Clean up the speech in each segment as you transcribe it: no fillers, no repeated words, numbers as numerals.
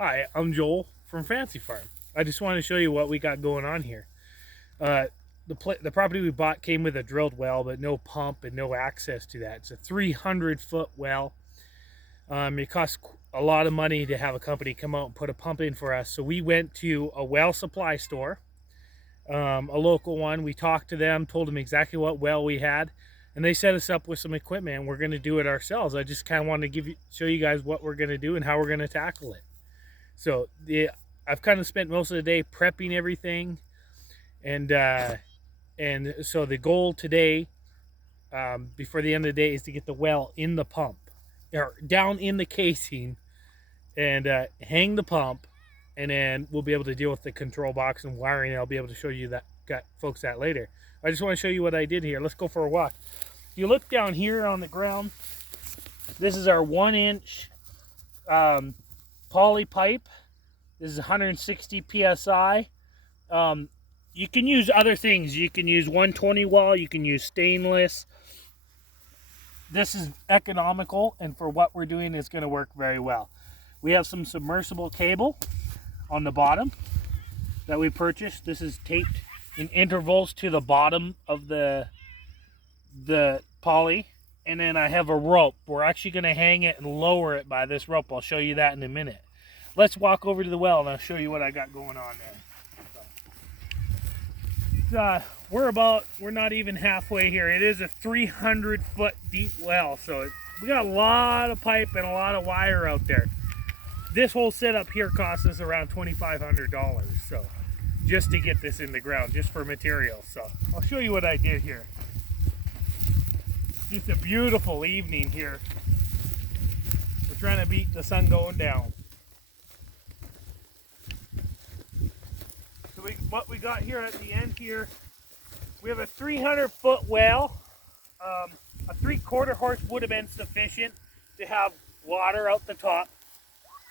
Hi, I'm Joel from Fancy Farm. I just wanted to show you what we got going on here. The property we bought came with a drilled well, but no pump and no access to that. It's a 300-foot well. It costs a lot of money to have a company come out and put a pump in for us. So we went to a well supply store, a local one. We talked to them, told them exactly what well we had, and they set us up with some equipment. And we're going to do it ourselves. I just kind of wanted to show you guys what we're going to do and how we're going to tackle it. So I've kind of spent most of the day prepping everything, and so the goal today, before the end of the day, is to get the well in the pump, or down in the casing, and hang the pump, and then we'll be able to deal with the control box and wiring. I'll be able to show you folks that later. I just want to show you what I did here. Let's go for a walk. If you look down here on the ground, this is our 1-inch poly pipe. This is 160 psi. You can use other things. You can use 120 wall. You can use stainless. This is economical, and for what we're doing, it's going to work very well. We have some submersible cable on the bottom that we purchased. This is taped in intervals to the bottom of the poly. And then I have a rope. We're actually going to hang it and lower it by this rope. I'll show you that in a minute. Let's walk over to the well and I'll show you what I got going on there. We're not even halfway here. It is a 300-foot deep well, so we got a lot of pipe and a lot of wire out there. This whole setup here cost us around $2,500, so just to get this in the ground, just for materials. So I'll show you what I did here. Just a beautiful evening here. We're trying to beat the sun going down. So what we got here at the end here, we have a 300-foot well. A 3/4 horse would have been sufficient to have water out the top.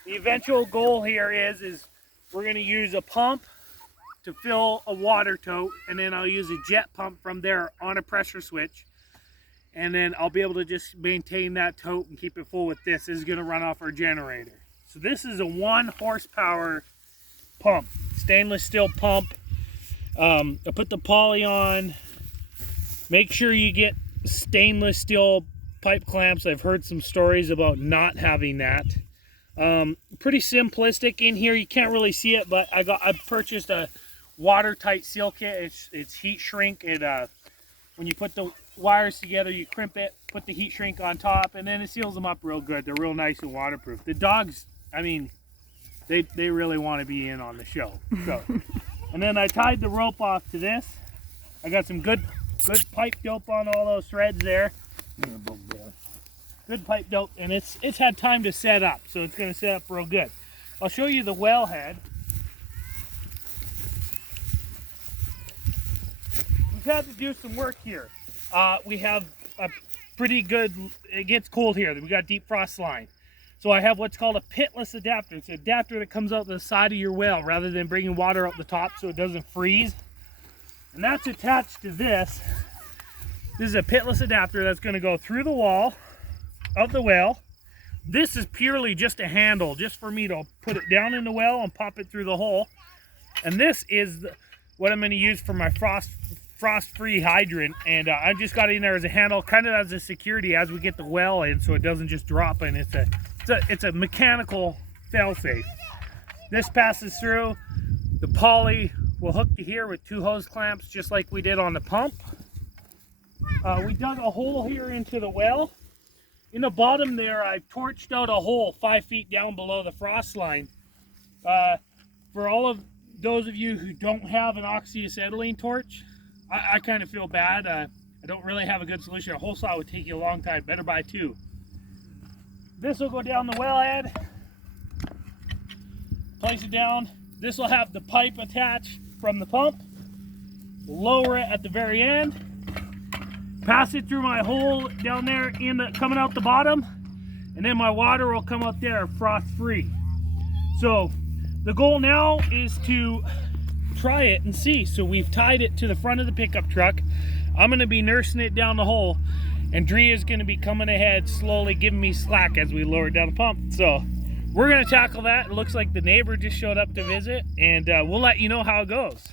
The eventual goal here is we're going to use a pump to fill a water tote, and then I'll use a jet pump from there on a pressure switch. And then I'll be able to just maintain that tote and keep it full with this. This is going to run off our generator. So this is a 1 horsepower pump, stainless steel pump. I put the poly on. Make sure you get stainless steel pipe clamps. I've heard some stories about not having that. Pretty simplistic in here. You can't really see it, but I purchased a watertight seal kit. It's heat shrink. When you put the wires together, you crimp it, put the heat shrink on top, and then it seals them up real good. They're real nice and waterproof. The dogs, I mean, they really want to be in on the show. So, and then I tied the rope off to this. I got some good pipe dope on all those threads there. Good pipe dope, and it's had time to set up, so it's going to set up real good. I'll show you the wellhead. We've had to do some work here. We have a pretty good, it gets cold here. We got deep frost line. So I have what's called a pitless adapter. It's an adapter that comes out the side of your well rather than bringing water up the top so it doesn't freeze. And that's attached to this. This is a pitless adapter that's going to go through the wall of the well. This is purely just a handle, just for me to put it down in the well and pop it through the hole. And this is what I'm going to use for my frost-free hydrant, and I just got it in there as a handle, kind of as a security as we get the well in, so it doesn't just drop in. It's a mechanical fail-safe. This passes through. The poly will hook to here with 2 hose clamps, just like we did on the pump. We dug a hole here into the well. In the bottom there, I torched out a hole 5 feet down below the frost line. For all of those of you who don't have an oxyacetylene torch, I kind of feel bad. I don't really have a good solution. A hole saw would take you a long time. Better buy 2. This will go down the wellhead. Place it down. This will have the pipe attached from the pump. Lower it at the very end. Pass it through my hole down there coming out the bottom. And then my water will come up there frost-free. So the goal now is to try it and see. So we've tied it to the front of the pickup truck. I'm going to be nursing it down the hole, and Drea is going to be coming ahead slowly giving me slack as we lower it down the pump. So we're going to tackle that. It looks like the neighbor just showed up to visit, and we'll let you know how it goes.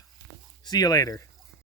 See you later.